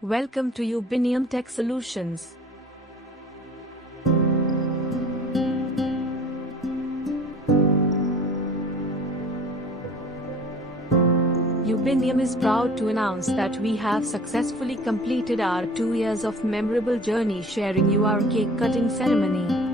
Welcome to Ubinium Tech Solutions. Ubinium is proud to announce that we have successfully completed our 2 years of memorable journey, sharing you our cake cutting ceremony.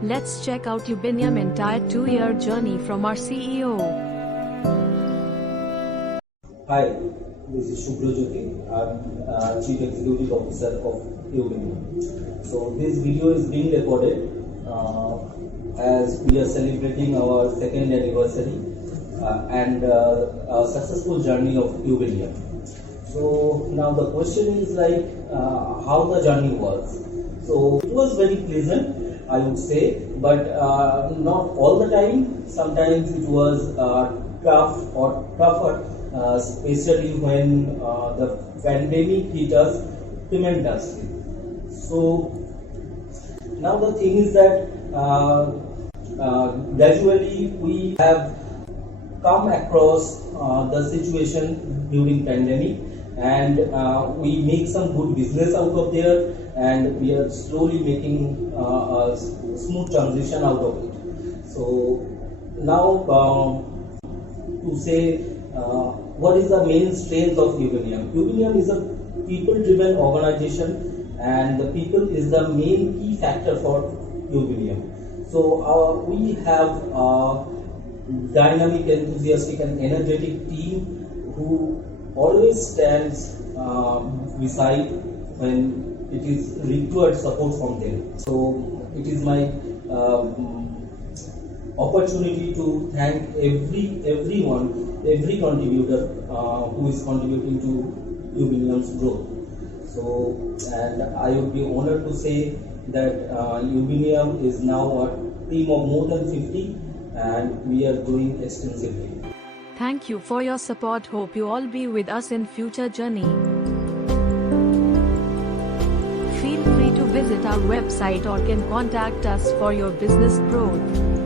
Let's check out Ubinium entire 2-year journey from our CEO. Hi, this is Jyoti. I'm Chief Executive Officer of Ubinium. So this video is being recorded as we are celebrating our second anniversary and a successful journey of Ubinium. So now the question is how the journey was. So it was very pleasant, I would say, but not all the time. Sometimes it was tough or tougher, especially when the pandemic hit us tremendously. So now the thing is that gradually we have come across the situation during pandemic, and we make some good business out of there, and we are slowly making a smooth transition out of it. So now to say what is the main strength of Ubinium? Ubinium is a people-driven organization, and the people is the main key factor for Ubinium. So we have a dynamic, enthusiastic and energetic team who always stands beside when it is required support from them. So it is my opportunity to thank everyone, every contributor who is contributing to Ubinium's growth. So, and I would be honored to say that Ubinium is now a team of more than 50, and we are growing extensively. Thank you for your support. Hope you all be with us in future journey. Feel free to visit our website or can contact us for your business growth.